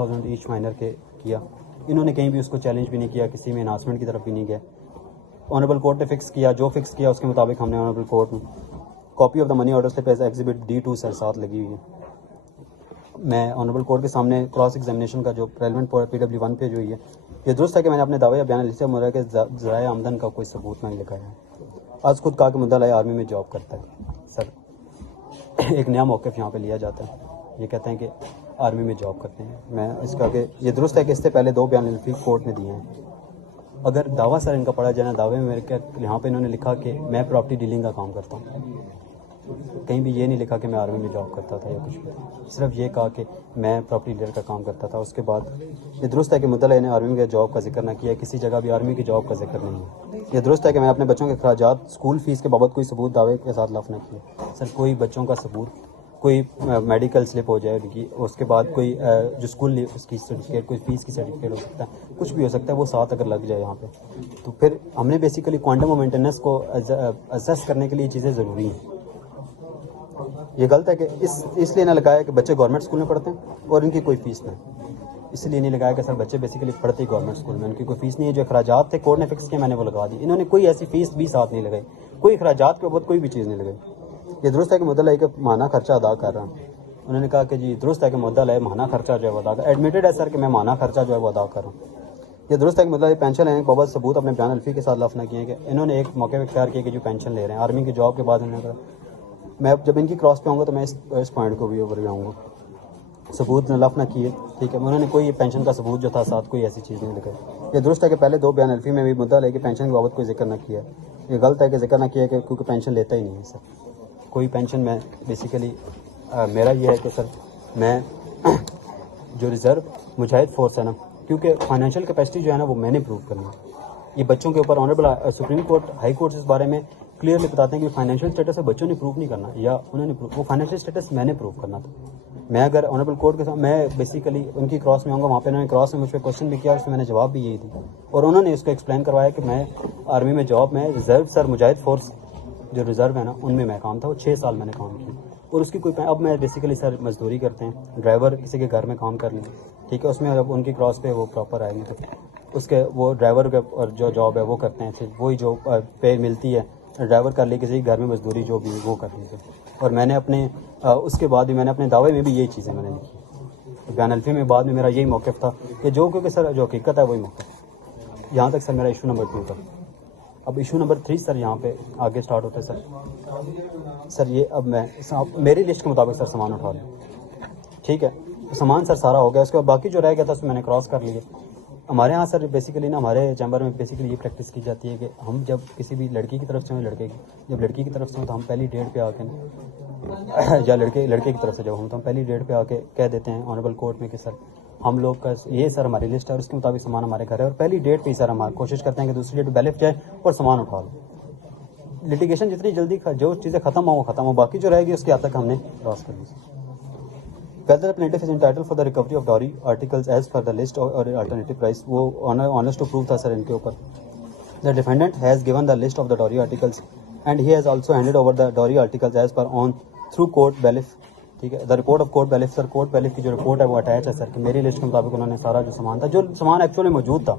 3000 H minor کے کیا. انہوں نے کہیں بھی اس کو چیلنج بھی نہیں کیا, کسی میں انہانسمنٹ کی طرف بھی نہیں گئے. آنریبل کورٹ نے فکس کیا, جو فکس کیا اس کے مطابق ہم نے آنریبل کورٹ میں copy of the money order slip as exhibit D2 سر ساتھ لگی ہوئی ہے. میں آنریبل کورٹ کے سامنے کراس ایگزامینیشن کا جو ریلیونٹ PW1 پیج ہوئی ہے, یہ درست ہے کہ میں نے اپنے دعوے یا بیان سے مراد کے ذرائع آمدن کا کوئی ثبوت نہیں لکھایا ہے. آج خود کہا کہ مدعا آرمی میں جاب کرتا ہے. سر ایک نیا موقف یہاں پہ لیا جاتا ہے, یہ کہتے ہیں کہ آرمی میں جاب کرتے ہیں. میں اس کا کہ یہ درست ہے کہ اس سے پہلے 2 بیان الفی کورٹ نے دیے ہیں. اگر دعویٰ سر ان کا پڑھا جائے نا, دعوے میں میرے یہاں پہ انہوں نے لکھا کہ میں پراپرٹی ڈیلنگ کا کام کرتا ہوں. کہیں بھی یہ نہیں لکھا کہ میں آرمی میں جاب کرتا تھا یا کچھ بھی, صرف یہ کہا کہ میں پراپرٹی ڈیلر کا کام کرتا تھا. اس کے بعد یہ درست ہے کہ مدعا نے آرمی کے جاب کا ذکر نہ کیا, کسی جگہ بھی آرمی کی جاب کا ذکر نہیں ہے. یہ درست ہے کہ میں اپنے بچوں کے اخراجات اسکول فیس کے بابت کوئی ثبوت دعوے کے ساتھ لفظ نہ کیا. سر کوئی بچوں کا ثبوت, کوئی میڈیکل سلپ ہو جائے ان کی, اس کے بعد کوئی جو اسکول اس کی سرٹیفکیٹ, کوئی فیس کی سرٹیفکیٹ ہو سکتا ہے, کچھ بھی ہو سکتا ہے, وہ ساتھ اگر لگ جائے یہاں پہ تو پھر ہم نے بیسیکلی کوانٹم آف مینٹیننس کو اسیس کرنے کے لیے یہ چیزیں ضروری ہیں. یہ غلط ہے کہ اس لیے نہ لگایا کہ بچے گورنمنٹ اسکول میں پڑھتے ہیں اور ان کی کوئی فیس نہیں, اس لیے نہیں لگایا کہ سر بچے بیسیکلی پڑھتے ہی گورنمنٹ اسکول میں, ان کی کوئی فیس نہیں ہے. جو اخراجات تھے کورٹ نے فکس کیا, میں نے وہ لگا دی. انہوں نے کوئی ایسی فیس بھی ساتھ نہیں لگائی, کوئی اخراجات کے اوپر کوئی بھی چیز نہیں لگائی. یہ درست ہے کہ مدعا کہ ماہانہ خرچہ ادا کر رہا ہوں. انہوں نے کہا کہ جی درست ہے کہ مدعا ماہانہ خرچہ جو ہے وہ ادا کر, ایڈمیٹڈ ہے سر کہ میں ماہانہ خرچہ جو ہے وہ ادا کر رہا ہوں. یہ درست ہے کہ مدعا پینشن لینے کے بابت ثبوت اپنے بیان الفی کے ساتھ لفظ نہ کیے کہ انہوں نے ایک موقع پہ اختیار کیا کہ جو پینشن لے رہے ہیں آرمی کی جاب کے بعد. انہوں نے کہا میں جب ان کی کراس پہ آؤں گا تو میں اس پوائنٹ کو بھی اوور جاؤں گا. ثبوت لفظ نہ کیے, ٹھیک ہے. انہوں نے کوئی پینشن کا ثبوت جو تھا ساتھ کوئی ایسی چیز نہیں لگائی. یہ درست ہے کہ پہلے 2 بیان الفی میں بھی مدعا کہ پینشن کے بابت کوئی ذکر نہ کیا. یہ غلط ہے کہ ذکر نہ کیا کہ کیونکہ پینشن لیتا ہی نہیں ہے سر. کوئی پینشن میں بیسیکلی میرا یہ ہے کہ سر میں جو ریزرو مجاہد فورس ہے نا, کیونکہ فائنینشیل کیپیسٹی جو ہے نا وہ میں نے پروو کرنا ہے. یہ بچوں کے اوپر honourable supreme court high court اس بارے میں کلیئرلی بتاتے ہیں کہ فائنینشیل اسٹیٹس ہے بچوں نے پروو نہیں کرنا, یا انہوں نے وہ فائنینشیل اسٹیٹس میں نے پروو کرنا تھا. میں اگر آنریبل کورٹ کے ساتھ میں بیسیکلی ان کی کراس میں آؤں گا, وہاں پہ انہوں نے کراس میں مجھ پہ کوشچن بھی کیا, اس میں نے جواب بھی یہی دی, اور انہوں نے اس کو ایکسپلین کروایا کہ میں آرمی میں جاب میں ریزرو سر مجاہد فورس جو ریزرو ہے نا ان میں کام تھا, وہ 6 سال میں نے کام کیا. اور اس کی کوئی اب میں بیسیکلی سر مزدوری کرتے ہیں, ڈرائیور کسی کے گھر میں کام کر لیں, ٹھیک ہے. اس میں جب ان کی کراس پہ وہ پراپر آئے گی تو اس کے وہ ڈرائیور کے اور جو جاب ہے وہ کرتے ہیں, صرف وہی جو پے ملتی ہے ڈرائیور کر لی, کسی گھر میں مزدوری جو بھی وہ کر لیجیے. اور میں نے اپنے اس کے بعد بھی میں نے اپنے دعوے میں بھی یہی چیزیں میں نے لکھی. بیان الفی میں بعد میں میرا یہی موقف تھا کہ جو کیونکہ سر جو حقیقت ہے وہی موقف. یہاں تک سر میرا ایشو نمبر 2 تھا. اب ایشو نمبر 3 سر یہاں پہ آگے سٹارٹ ہوتا ہے سر یہ اب میں میری لسٹ کے مطابق سر سامان اٹھا لوں, ٹھیک ہے. سامان سر سارا ہو گیا, اس کے بعد باقی جو رہ گیا تھا اس میں نے کراس کر لیے. ہمارے ہاں سر بیسیکلی نا ہمارے چیمبر میں بیسیکلی یہ پریکٹس کی جاتی ہے کہ ہم جب کسی بھی لڑکی کی طرف سے ہوں, لڑکے کی جب لڑکی کی طرف سے ہوں تو ہم پہلی ڈیٹ پہ آ کے یا لڑکے کی طرف سے جب ہوں تو ہم پہلی ڈیٹ پہ آ کے کہہ دیتے ہیں آنریبل کورٹ میں کہ سر ہم لوگ کا یہ سر ہماری لسٹ ہے اور اس کے مطابق سامان ہمارے گھر ہے, اور پہلی ڈیٹ پہ ہی سر ہم کوشش کرتے ہیں کہ دوسری ڈیٹ پہ بیلف جائے اور سامان اٹھا لو. لٹیگیشن جتنی جلدی جو چیزیں ختم ہو وہ ختم ہو, باقی جو رہے گی اس کی حد تک ہم نے کراس کر لی. Whether the plaintiff is entitled for the recovery of dowry articles as per the list or alternative price, وہ honest to prove تھا سر ان کے اوپر. The defendant has given the list of the dowry articles and he has also handed over the dowry articles as per on through court bailiff, ٹھیک ہے. The report of court bailiff, sir court bailiff کی جو report ہے وہ attach ہے سر کہ میری list کے مطابق انہوں نے سارا جو سامان تھا, جو سامان ایکچولی موجود تھا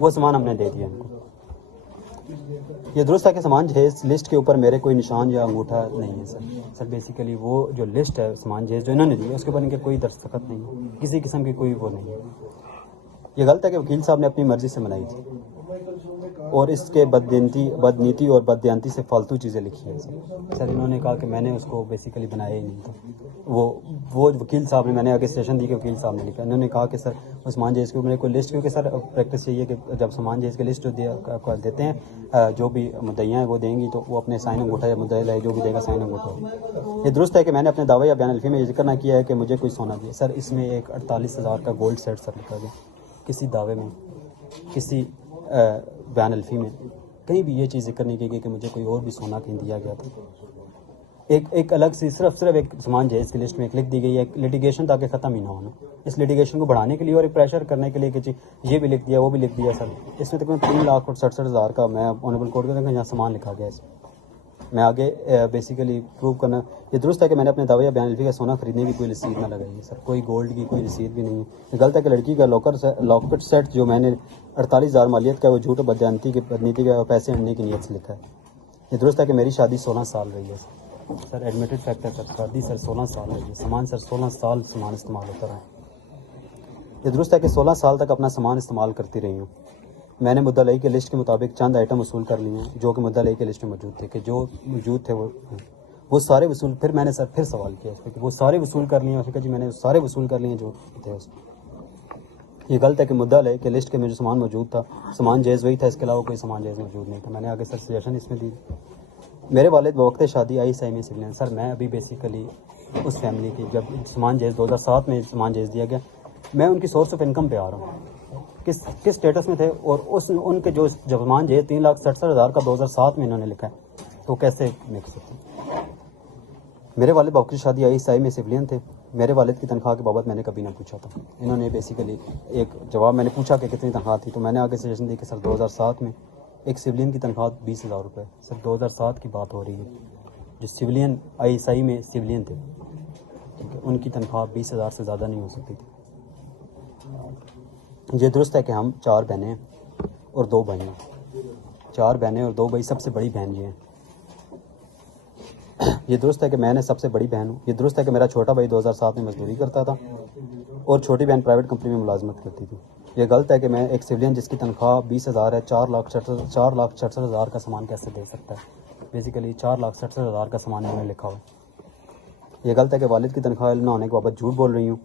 وہ سامان ہم نے دے دیا ان کو. یہ درست ہے کہ سامان جہیز لسٹ کے اوپر میرے کوئی نشان یا انگوٹھا نہیں ہے سر بیسیکلی وہ جو لسٹ ہے سامان جہیز جو انہوں نے دی ہے اس کے اوپر ان کے کوئی دستخط نہیں ہے, کسی قسم کی کوئی وہ نہیں ہے. یہ غلط ہے کہ وکیل صاحب نے اپنی مرضی سے بنائی تھی اور اس کے بدنیتی اور بددیانتی سے فالتو چیزیں لکھی ہیں سر. انہوں نے کہا کہ میں نے اس کو بیسیکلی بنایا ہی نہیں تھا. وہ وکیل صاحب نے, میں نے آگے اسٹیشن دی کہ وکیل صاحب نے لکھا. انہوں نے کہا کہ سر سامان جہیز کے میرے کوئی لسٹ, کیونکہ سر پریکٹس یہی ہے کہ جب سامان جہیز کی لسٹ جو دیتے ہیں جو بھی مدعیاں ہیں وہ دیں گی تو وہ اپنے سائن انگوٹھا یا مدعی لائے جو بھی دے گا سائن انگوٹھا ہوگا. یہ درست ہے کہ میں نے اپنے دعوے یا بیان الفی میں یہ ذکر نہ کیا ہے کہ مجھے کوئی سونا دیا. سر اس میں ایک 48,000 کا گولڈ سیٹ سر لکھا گیا. کسی دعوے میں کسی بیان الفی میں کہیں بھی یہ چیز ذکر نہیں کی گئی کہ مجھے کوئی اور بھی سونا کہیں دیا گیا تھا. ایک الگ سی صرف ایک سامان جہیز کی لسٹ میں ایک لکھ دی گئی ہے لٹیگیشن تاکہ ختم ہی نہ ہونا. اس لٹیگیشن کو بڑھانے کے لیے اور ایک پریشر کرنے کے لیے کہ جی یہ بھی لکھ دیا وہ بھی لکھ دیا سر. اس میں تقریباً 3,67,000 کا میں آنریبل کورٹ کے یہاں سامان لکھا گیا ہے. میں آگے بیسیکلی پروو کرنا یہ درست ہے کہ میں نے اپنے دعوے یا بیان الفی کا سونا خریدنے کی کوئی رسید نہ لگائی ہے سر، کوئی گولڈ کی کوئی رسید بھی نہیں ہے۔ یہ غلط ہے کہ لڑکی کا لاکٹ سیٹ جو میں نے 48,000 مالیت کا وہ جھوٹ و بدنیتی کا پیسے اڑنے کی نیت سے لکھا ہے۔ یہ درست ہے کہ میری شادی 16 سال رہی ہے سر، ایڈمیٹڈ فیکٹ ہے سر، شادی سر 16 سال رہی ہے، سامان سر 16 سال سامان استعمال ہوتا رہا۔ یہ درست ہے کہ 16 سال تک اپنا سامان استعمال کرتی رہی ہوں۔ میں نے مدعی کی لسٹ کے مطابق چند آئٹم وصول کر لیے ہیں جو کہ مدعی کی لسٹ میں موجود تھے، کہ جو موجود تھے وہ سارے وصول، پھر میں نے سر پھر سوال کیا اس پہ کہ وہ سارے وصول کر لیے ہیں، اور جی میں نے سارے وصول کر لیے جو تھے اس میں۔ یہ غلط ہے کہ مدعی کے لسٹ کے میں جو سامان موجود تھا سامان جائز وہی تھا، اس کے علاوہ کوئی سامان جائز موجود نہیں تھا۔ میں نے آگے سر سجیشن اس میں دی۔ میرے والد بوقت شادی ISI میں سول ہیں سر، میں ابھی بیسیکلی اس فیملی کی جب سامان جائز 2007 میں سامان جائز دیا گیا، میں ان کی سورس آف انکم پہ آ رہا ہوں، کس اسٹیٹس میں تھے، اور ان کے جو سامان جائز 3,67,000 کا 2007 میں انہوں نے لکھا ہے، تو کیسے مکس ہوتے ہیں؟ میرے والد باپ کی شادی ISI میں سولین تھے، میرے والد کی تنخواہ کے بابت میں نے کبھی نہ پوچھا تھا۔ انہوں نے بیسیکلی ایک جواب میں نے پوچھا کہ کتنی تنخواہ تھی، تو میں نے آگے سجیشن دی کہ سر 2007 میں ایک سولین کی تنخواہ 20,000 روپے، سر 2007 کی بات ہو رہی ہے، جو سولین ISI میں سولین تھے، ٹھیک ہے، ان کی تنخواہ 20,000 سے زیادہ نہیں ہو سکتی تھی۔ یہ درست ہے کہ ہم 4 بہنیں اور 2 بھائی ہیں، 4 بہنیں اور 2 بھائی، سب سے بڑی بہن یہ ہیں۔ یہ درست ہے کہ میں نے سب سے بڑی بہن ہوں۔ یہ درست ہے کہ میرا چھوٹا بھائی 2007 میں مزدوری کرتا تھا اور چھوٹی بہن پرائیویٹ کمپنی میں ملازمت کرتی تھی۔ یہ غلط ہے کہ میں ایک سولین جس کی تنخواہ 20,000 ہے 4,66,000 کا سامان کیسے دے سکتا ہے؟ بیسیکلی 4,67,000 کا سامان انہوں نے لکھا ہوا ہے۔ یہ غلط ہے کہ والد کی تنخواہ نہ ہونے کے بابت جھوٹ بول رہی ہوں۔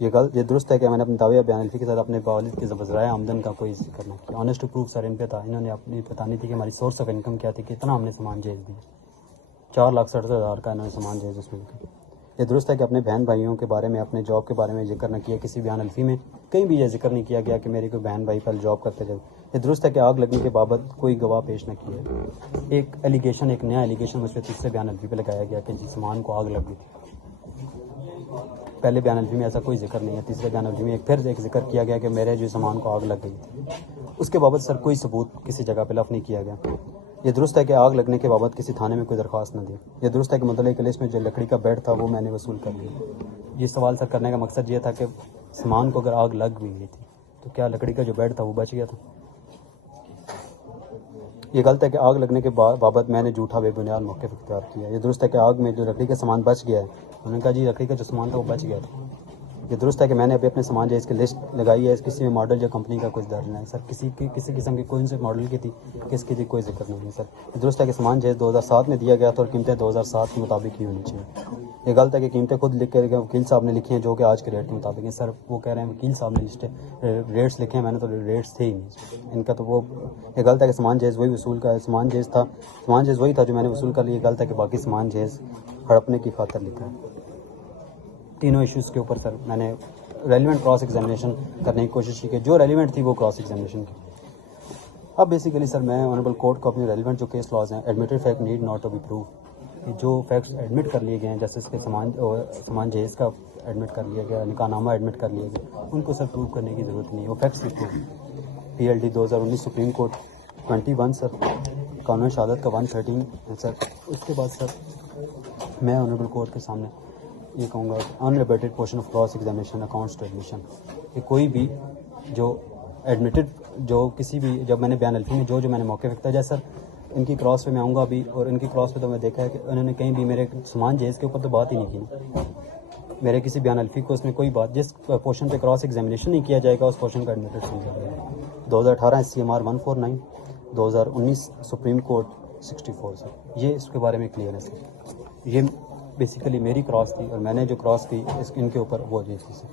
یہ درست ہے کہ میں نے اپنے دعوے یا بیان الفی کے ساتھ اپنے والد کے ذرائع آمدن کا کوئی ذکر نہیں کیا۔ آنیسٹ ٹو پروف سر ان پہ تھا، انہوں نے اپنی بتانی تھی کہ ہماری سورس آف انکم کیا تھی، کتنا ہم نے سامان جائز دیا، 4,67,000 کا انہوں نے سامان جائز اس میں لکھا۔ یہ درست ہے کہ اپنے بہن بھائیوں کے بارے میں اپنے جاب کے بارے میں ذکر نہ کیا، کسی بیان الفی میں کہیں بھی یہ ذکر نہیں کیا گیا کہ میرے کوئی بہن بھائی پہلے جاب کرتے تھے۔ یہ درست ہے کہ آگ لگنے کے بابت کوئی گواہ پیش نہ کیا۔ ایک ایلیگیشن، ایک نیا ایلیگیشن مجھ پہ تیسرے بیان الفی پہ لگایا گیا کہ جی سامان کو آگ لگ گئی تھی۔ پہلے بیان الفی میں ایسا کوئی ذکر نہیں ہے، تیسرے بیان الفی میں پھر ایک ذکر کیا گیا کہ میرے جو سامان کو آگ لگ گئی تھی، اس کے بابت سر کوئی ثبوت کسی جگہ پہ لفظ نہیں کیا گیا۔ یہ درست ہے کہ آگ لگنے کے بابت کسی تھانے میں کوئی درخواست نہ دی۔ یہ درست ہے کہ مدعی کی لسٹ میں جو لکڑی کا بیڈ تھا وہ میں نے وصول کر لیا۔ یہ سوال سر کرنے کا مقصد یہ تھا کہ سامان کو اگر آگ لگ بھی گئی تھی تو کیا لکڑی کا جو بیڈ تھا وہ بچ گیا تھا؟ یہ غلط ہے کہ آگ لگنے کے بابت میں نے جھوٹا بے بنیاد موقف اختیار کیا۔ یہ درست ہے کہ آگ میں جو لکڑی کا سامان بچ گیا ہے، انہوں نے کہا جی لکڑی کا جو سامان تھا وہ بچ گیا تھا۔ یہ درست ہے کہ میں نے ابھی اپنے سامان جائز کی لسٹ لگائی ہے، کسی میں ماڈل یا کمپنی کا کوئی درج نہیں ہے سر، کسی قسم کی کوئی سے ماڈل کی تھی کس کی تھی کوئی ذکر نہیں ہے سر۔ یہ درست ہے کہ سامان جائز 2007 میں دیا گیا تھا اور قیمتیں 2007 کے مطابق ہی ہونی چاہیے۔ یہ غلط ہے کہ قیمتیں خود لکھ کے وکیل صاحب نے لکھی ہیں جو کہ آج کے ریٹ کے مطابق ہیں سر۔ وہ کہہ رہے ہیں وکیل صاحب نے ریٹس لکھے ہیں، میں نے تو ریٹس تھے ہی نہیں ان کا، تو وہ یہ غلط ہے کہ سامان جائز وہی وصول کا سامان جائز تھا، سامان جائز وہی تھا جو میں نے وصول کر لیا۔ یہ غلط ہے کہ باقی سامان جائز ہڑپنے کی خاطر لکھا ہے۔ تینوں ایشوز کے اوپر سر میں نے ریلیونٹ کراس ایگزامینیشن کرنے کی کوشش کی کہ جو ریلیونٹ تھی وہ کراس ایگزامینیشن کی۔ اب بیسیکلی سر میں آنریبل کورٹ کو اپنی ریلیونٹ جو کیس لاز ہیں، admitted fact need not to be prove, کہ جو فیکٹس ایڈمٹ کر لیے گئے ہیں جیسے اس کے سامان جہیز کا ایڈمٹ کر لیا گیا، نکاح نامہ ایڈمٹ کر لیا گیا، ان کو سر پروو کرنے کی ضرورت نہیں ہے، وہ فیکٹس لکھتے ہیں۔ PLD 2019 سپریم کورٹ 21 سر، قانون شہادت کا 113 ہے سر۔ اس کے بعد سر میں آنریبل کورٹ کے سامنے یہ کہوں گا کہ unrebutted portion of cross examination amounts to admission, کہ کوئی بھی جو ایڈمیٹڈ جو کسی بھی جب میں نے بیان الفی میں جو میں نے موقع رکھتا ہے سر، ان کی کراس پہ میں آؤں گا ابھی، اور ان کی کراس پہ تو میں دیکھا ہے کہ انہوں نے کہیں بھی میرے سامان جہیز کے اوپر تو بات ہی نہیں کی، میرے کسی بیان الفی کو اس میں کوئی بات، جس پورشن پہ کراس ایگزامینیشن نہیں کیا جائے گا اس پورشن کا ایڈمیٹڈ سمجھا جائے گا۔ 2018 SCMR 149، 2019 سپریم کورٹ 64 سر، یہ اس کے بارے میں کلیئر ہے سر۔ یہ بیسیکلی میری کراس تھی اور میں نے جو کراس کی ان کے اوپر وہ چیز تھی سر۔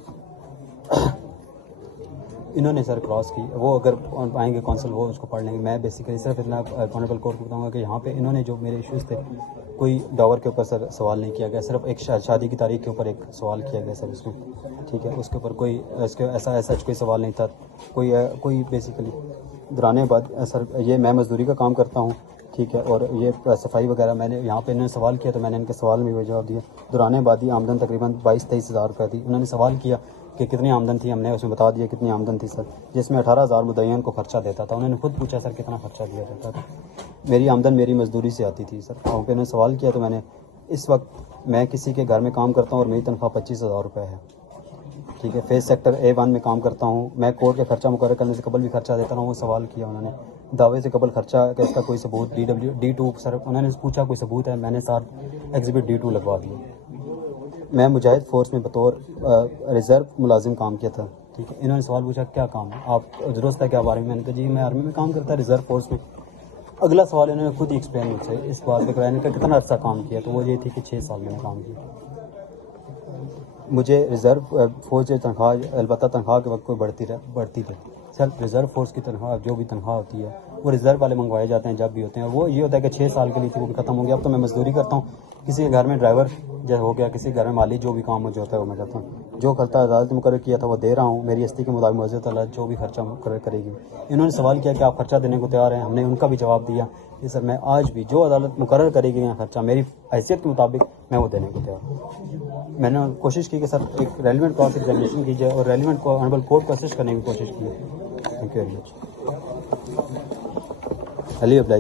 انہوں نے سر کراس کی، وہ اگر آئیں گے کونسل وہ اس کو پڑھ لیں گے۔ میں بیسیکلی صرف اتنا آنریبل کورٹ کو بتاؤں گا کہ یہاں پہ انہوں نے جو میرے ایشوز تھے، کوئی ڈاور کے اوپر سر سوال نہیں کیا گیا، صرف ایک شادی کی تاریخ کے اوپر ایک سوال کیا گیا سر اس میں، ٹھیک ہے، اس کے اوپر کوئی اس کے ایسا کوئی سوال نہیں تھا، کوئی بیسیکلی دوران بعد سر یہ میں مزدوری کا کام کرتا ہوں، ٹھیک ہے، اور یہ صفائی وغیرہ میں نے یہاں پہ انہوں نے سوال کیا تو میں نے ان کے سوال میں جواب دیا۔ دوران بعدی آمدن تقریباً 22-23 ہزار روپے تھی۔ انہوں نے سوال کیا کہ کتنی آمدن تھی، ہم نے اس میں بتا دیا کتنی آمدن تھی سر، جس میں 18,000 مدعین کو خرچہ دیتا تھا. انہوں نے خود پوچھا سر کتنا خرچہ دیا جاتا تھا. میری آمدن میری مزدوری سے آتی تھی سر. وہاں پہ انہوں نے سوال کیا تو میں نے اس وقت میں کسی کے گھر میں کام کرتا ہوں اور میری تنخواہ 25,000 روپے ہے. ٹھیک ہے، فیس سیکٹر A1 میں کام کرتا ہوں. میں کورٹ کا خرچہ مقرر کرنے سے قبل بھی خرچہ دیتا ہوں. وہ سوال کیا انہوں نے دعوے سے قبل خرچہ کہ اس کا کوئی ثبوت D2 سر انہوں نے پوچھا کوئی ثبوت ہے، میں نے ساتھ ایگزیبٹ D2 لگوا دیا. میں مجاہد فورس میں بطور ریزرو ملازم کام کیا تھا. ٹھیک ہے، انہوں نے سوال پوچھا کیا کام ہے آپ درست ہے کیا بارے میں نے کہا جی میں آرمی میں کام کرتا ہے ریزرو فورس میں. اگلا سوال انہوں نے خود ہی ایکسپلین مجھ سے اس بات پہ کرایا کہ کتنا عرصہ کام کیا، تو وہ یہ تھی کہ 6 سال میں نے کام کیا. مجھے ریزرو فورس کی تنخواہ البتہ تنخواہ کے وقت کوئی بڑھتی تھی سر. ریزرو فورس کی تنخواہ جو بھی تنخواہ ہوتی ہے وہ ریزرو والے منگوائے جاتے ہیں جب بھی ہوتے ہیں. وہ یہ ہوتا ہے کہ 6 سال کے لیے تھی وہ بھی ختم ہو گیا. اب تو میں مزدوری کرتا ہوں، کسی کے گھر میں ڈرائیور جو ہو گیا، کسی کے گھر میں مالی، جو بھی کام مجھے ہوتا ہے وہ میں کرتا ہوں. جو خرچہ عدالت نے مقرر کیا تھا وہ دے رہا ہوں. میری ہستی کے مطابق معزز عدالت جو بھی خرچہ مقرر کرے گی. انہوں نے سوال کیا کہ آپ خرچہ دینے کو تیار ہیں، ہم نے ان کا بھی جواب دیا کہ سر میں آج بھی جو عدالت مقرر کرے گی خرچہ میری حیثیت کے مطابق میں وہ دینے کو تیار ہوں. میں نے کوشش کی کہ سر ایک ریلیونٹ کراس ایگزامینیشن کی جائے اور ریلیونٹ کو آنریبل کورٹ کو اسسٹ کرنے کی کوشش کی ہے. Thank you very much. Ali apply